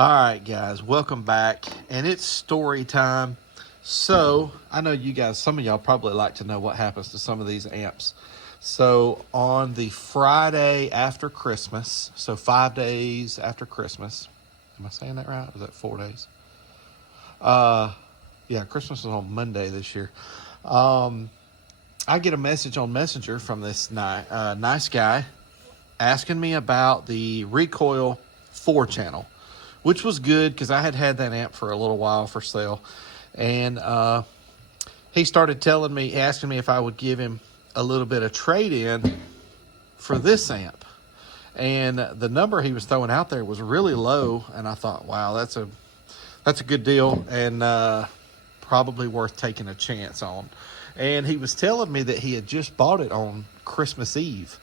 All right, guys, welcome back, and it's story time. So I know you guys, some of y'all probably like to know what happens to some of these amps. So on the Friday after Christmas, so 5 days after Christmas, am I saying that right? Is that 4 days? Yeah, Christmas was on Monday this year. I get a message on Messenger from this nice guy asking me about the Recoil 4-channel, which was good because I had that amp for a little while for sale. And he started asking me if I would give him a little bit of trade-in for this amp. And the number he was throwing out there was really low, and I thought, wow, that's a good deal, and probably worth taking a chance on. And he was telling me that he had just bought it on Christmas Eve.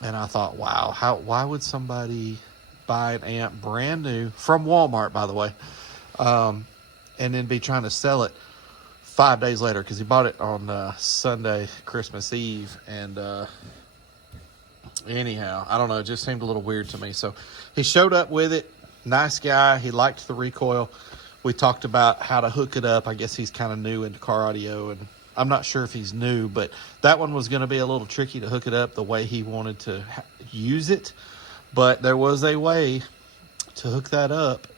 And I thought, wow, why would somebody buy an amp brand new from Walmart, by the way, and then be trying to sell it 5 days later? Because he bought it on Sunday, Christmas Eve. And anyhow, I don't know, it just seemed a little weird to me. So he showed up with it. Nice guy. He liked the Recoil. We talked about how to hook it up. I guess he's kind of new into car audio, and I'm not sure if he's new, but that one was going to be a little tricky to hook it up the way he wanted to use it. But there was a way to hook that up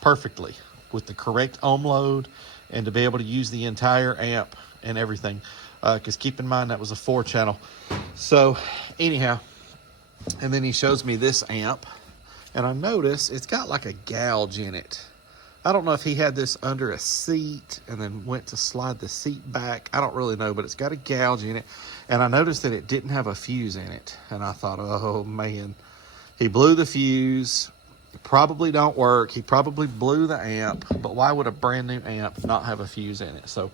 perfectly with the correct ohm load and to be able to use the entire amp and everything. Because keep in mind, that was a 4-channel. So anyhow, and then he shows me this amp, and I notice it's got like a gouge in it. I don't know if he had this under a seat and then went to slide the seat back. I don't really know, but it's got a gouge in it. And I noticed that it didn't have a fuse in it. And I thought, oh man, he blew the fuse. It probably don't work. He probably blew the amp, but why would a brand new amp not have a fuse in it? So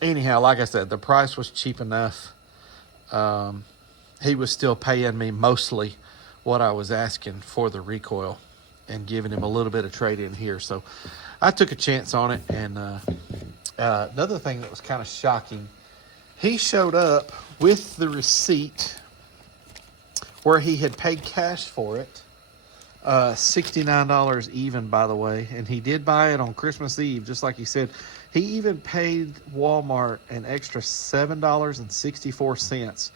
anyhow, like I said, the price was cheap enough. He was still paying me mostly what I was asking for the Recoil, and giving him a little bit of trade in here. So I took a chance on it. And another thing that was kind of shocking, he showed up with the receipt where he had paid cash for it, $69 even, by the way. And he did buy it on Christmas Eve, just like he said. He even paid Walmart an extra $7.64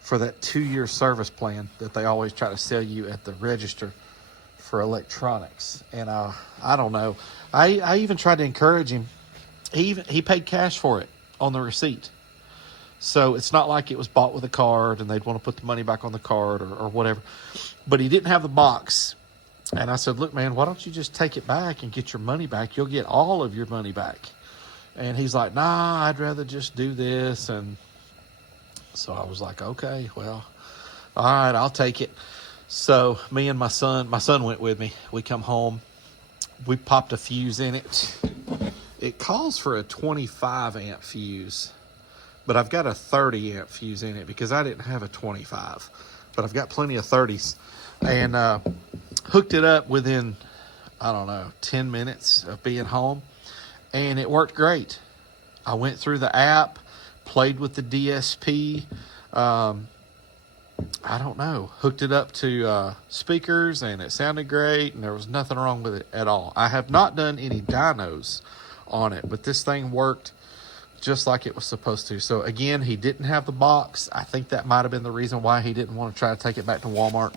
for that 2-year service plan that they always try to sell you at the register for electronics. And I don't know, I even tried to encourage him. He paid cash for it on the receipt, so it's not like it was bought with a card and they'd want to put the money back on the card or whatever. But he didn't have the box, and I said, look man, why don't you just take it back and get your money back? You'll get all of your money back. And he's like, nah, I'd rather just do this. And so I was like, okay, well, all right, I'll take it. So me and my son went with me. We come home. We popped a fuse in it. It calls for a 25 amp fuse, but I've got a 30 amp fuse in it because I didn't have a 25, but I've got plenty of 30s. And hooked it up within, I don't know, 10 minutes of being home, and it worked great. I went through the app, played with the DSP, I don't know, hooked it up to speakers, and it sounded great, and there was nothing wrong with it at all. I have not done any dynos on it, but this thing worked just like it was supposed to. So again, he didn't have the box. I think that might have been the reason why he didn't want to try to take it back to Walmart.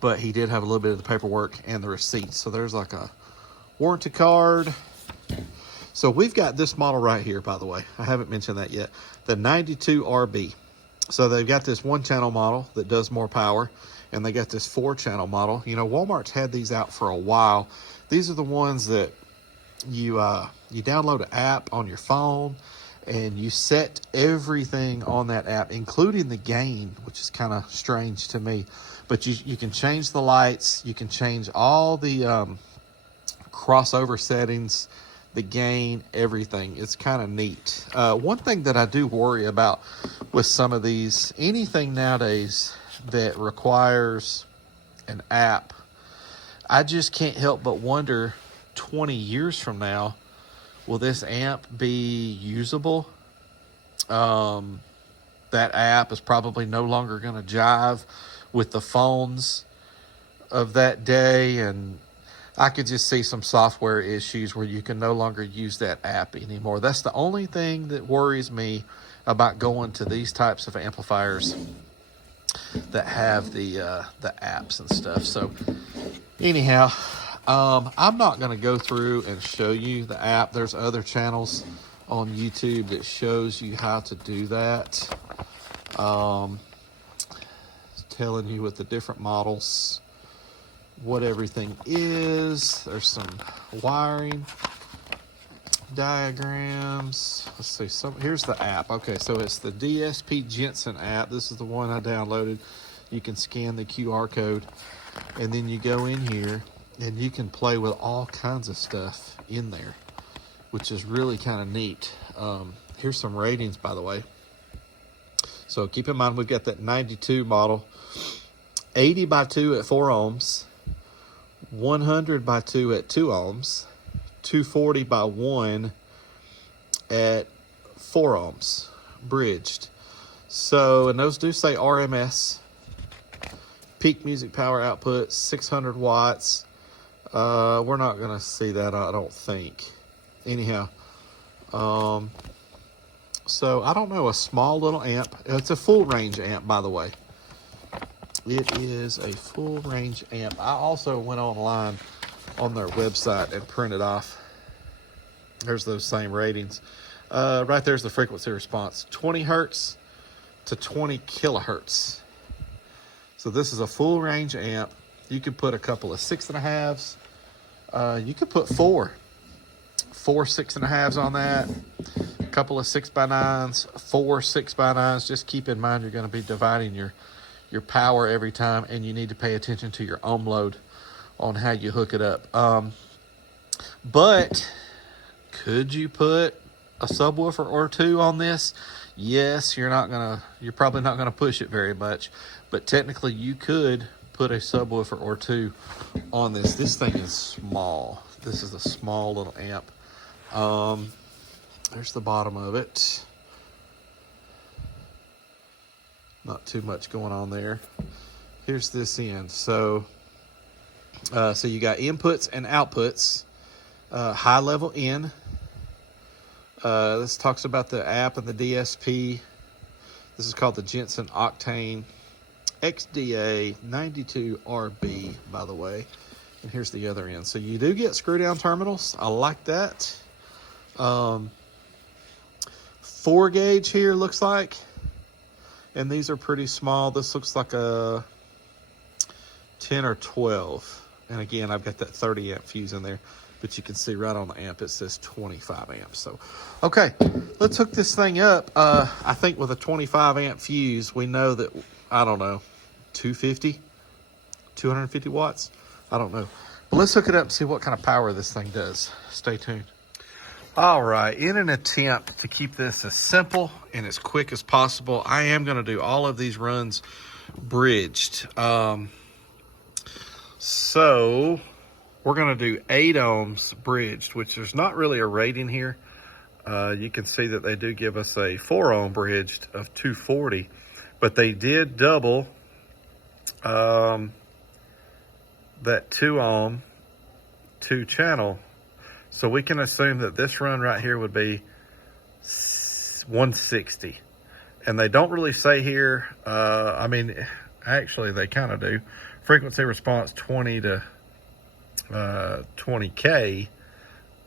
But he did have a little bit of the paperwork and the receipts. So there's like a warranty card. So we've got this model right here, by the way. I haven't mentioned that yet. The 92RB. So they've got this 1-channel model that does more power, and they got this 4-channel model. You know, Walmart's had these out for a while. These are the ones that you download an app on your phone, and you set everything on that app, including the gain, which is kind of strange to me. But you can change the lights. You can change all the crossover settings, the gain, everything. It's kind of neat. One thing that I do worry about with some of these, anything nowadays that requires an app, I just can't help but wonder, 20 years from now, will this amp be usable? That app is probably no longer going to jive with the phones of that day, and I could just see some software issues where you can no longer use that app anymore. That's the only thing that worries me about going to these types of amplifiers that have the apps and stuff. So anyhow, I'm not going to go through and show you the app. There's other channels on YouTube that shows you how to do that. Telling you with the different models what everything is. There's some wiring diagrams. Let's see, here's the app. Okay, so it's the DSP Jensen app. This is the one I downloaded. You can scan the QR code, and then you go in here and you can play with all kinds of stuff in there, which is really kind of neat. Here's some ratings, by the way. So keep in mind, we've got that 92 model, 80 by 2 at 4 ohms, 100 by 2 at 2 ohms, 240 by 1 at 4 ohms, bridged. So, and those do say RMS. Peak music power output, 600 watts. We're not going to see that, I don't think. Anyhow, so I don't know, a small little amp. It's a full range amp, by the way. It is a full range amp. I also went online on their website and printed off. There's those same ratings. Right there's the frequency response, 20 hertz to 20 kilohertz. So this is a full range amp. You could put a couple of 6.5s. You could put four 6.5s on that. A couple of 6x9s, 4 6x9s. Just keep in mind you're going to be dividing your power every time, and you need to pay attention to your ohm load on how you hook it up. But could you put a subwoofer or two on this? Yes, you're probably not gonna push it very much, but technically you could put a subwoofer or two on this. This thing is small. This is a small little amp. There's the bottom of it. Not too much going on there. Here's this end. So you got inputs and outputs. High level in. This talks about the app and the DSP. This is called the Jensen Octane XDA92RB, by the way. And here's the other end. So you do get screw down terminals. I like that. 4 gauge here looks like. And these are pretty small. This looks like a 10 or 12. And again, I've got that 30 amp fuse in there, but you can see right on the amp, it says 25 amps. So, okay, let's hook this thing up. I think with a 25 amp fuse, we know that, I don't know, 250 watts. I don't know, but let's hook it up and see what kind of power this thing does. Stay tuned. All right, in an attempt to keep this as simple and as quick as possible, I am going to do all of these runs bridged. So we're going to do 8 ohms bridged, which there's not really a rating here. You can see that they do give us a 4 ohm bridged of 240, but they did double that 2 ohm 2 channel. So we can assume that this run right here would be 160. And they don't really say here, I mean, actually they kind of do. Frequency response 20 to 20K.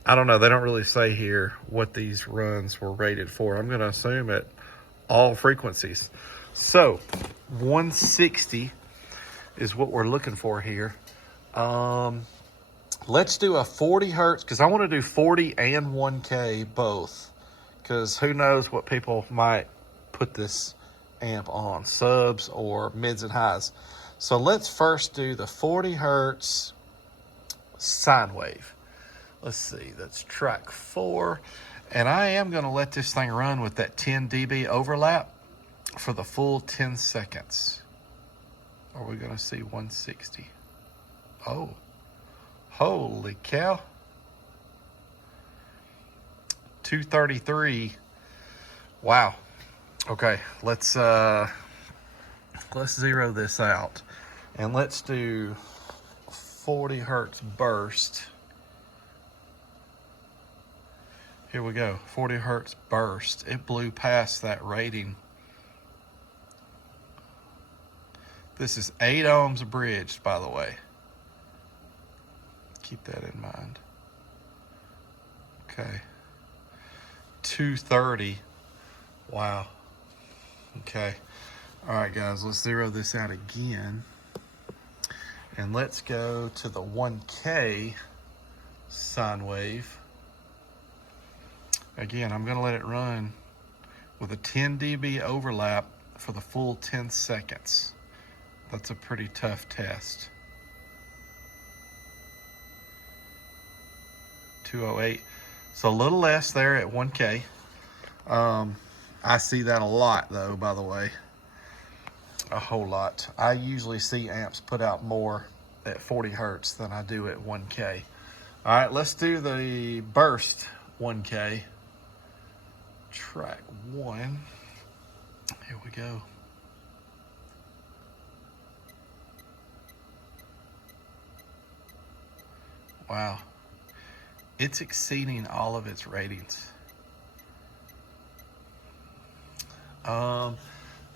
I don't know, they don't really say here what these runs were rated for. I'm gonna assume at all frequencies. So 160 is what we're looking for here. Let's do a 40 hertz, because I want to do 40 and 1K both, because who knows what people might put this amp on, subs or mids and highs. So let's first do the 40 hertz sine wave. Let's see, that's track 4. And I am going to let this thing run with that 10 dB overlap for the full 10 seconds. Are we going to see 160? Oh. Holy cow. 233. Wow. Okay, let's zero this out. And let's do 40 hertz burst. Here we go, 40 hertz burst. It blew past that rating. This is 8 ohms bridged, by the way. Keep that in mind. Okay. 230. Wow. Okay. All right, guys, let's zero this out again. And let's go to the 1K sine wave. Again, I'm going to let it run with a 10 dB overlap for the full 10 seconds. That's a pretty tough test. 208. So a little less there at 1K. I see that a lot though, by the way. A whole lot. I usually see amps put out more at 40 hertz than I do at 1K. All right, let's do the burst 1K. Track 1. Here we go. Wow. It's exceeding all of its ratings.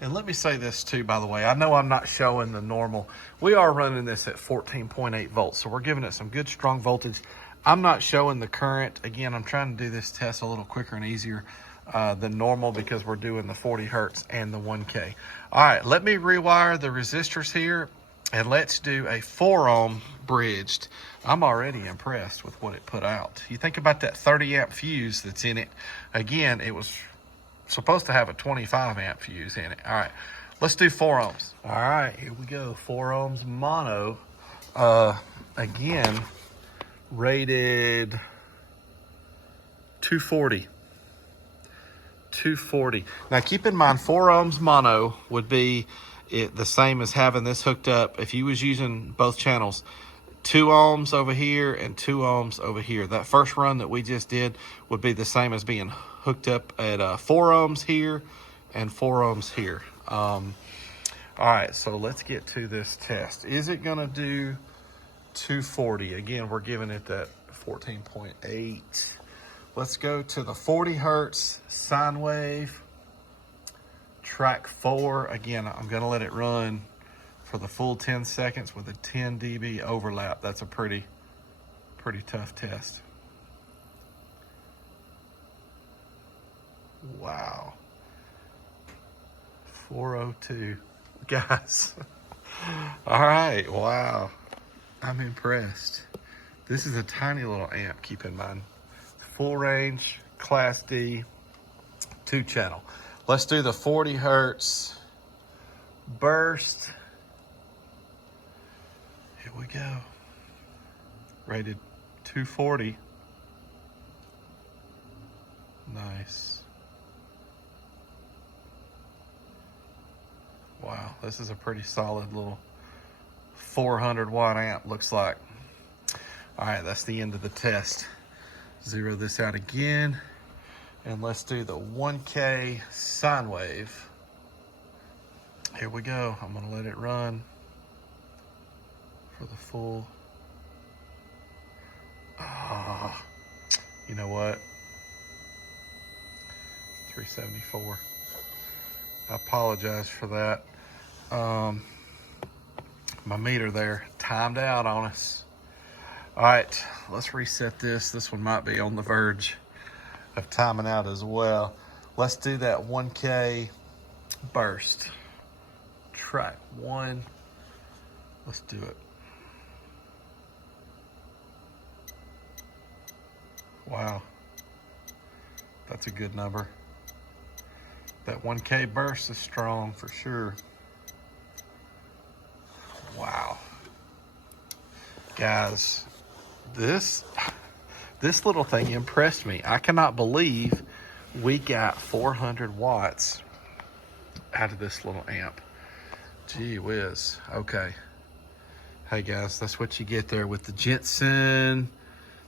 And let me say this too, by the way. I know I'm not showing the normal. We are running this at 14.8 volts, so we're giving it some good strong voltage. I'm not showing the current. Again, I'm trying to do this test a little quicker and easier than normal because we're doing the 40 hertz and the 1K. All right, let me rewire the resistors here and let's do a 4 ohm bridged. I'm already impressed with what it put out. You think about that 30 amp fuse that's in it. Again, it was supposed to have a 25 amp fuse in it. All right, let's do 4 ohms. All right, here we go. 4 ohms mono. Again, rated 240. 240. Now keep in mind, 4 ohms mono would be the same as having this hooked up if you was using both channels. 2 ohms over here and 2 ohms over here. That first run that we just did would be the same as being hooked up at 4 ohms here and 4 ohms here. All right, so let's get to this test. Is it gonna do 240? Again, we're giving it that 14.8. Let's go to the 40 hertz sine wave, track 4. Again, I'm gonna let it run for the full 10 seconds with a 10 dB overlap. That's a pretty tough test. Wow. 402. Guys. All right, wow. I'm impressed. This is a tiny little amp, keep in mind. Full range, Class D, 2 channel. Let's do the 40 hertz burst. Here we go. Rated 240. Nice. Wow, this is a pretty solid little 400 watt amp, looks like. All right, that's the end of the test. Zero this out again, and let's do the 1K sine wave. Here we go. I'm gonna let it run for the full. You know what? 374. I apologize for that. My meter there timed out on us. All right, let's reset this. This one might be on the verge of timing out as well. Let's do that 1K burst. Track 1. Let's do it. Wow, that's a good number. That 1K burst is strong for sure. Wow. Guys, this little thing impressed me. I cannot believe we got 400 watts out of this little amp. Gee whiz. Okay. Hey guys, that's what you get there with the Jensen.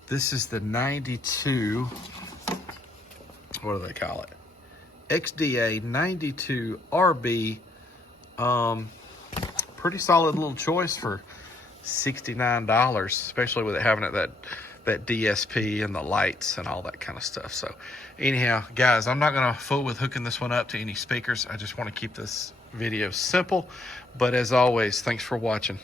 This is the 92, what do they call it? XDA92RB. Pretty solid little choice for $69, especially with it having that DSP and the lights and all that kind of stuff. So anyhow, guys, I'm not going to fool with hooking this one up to any speakers. I just want to keep this video simple. But as always, thanks for watching.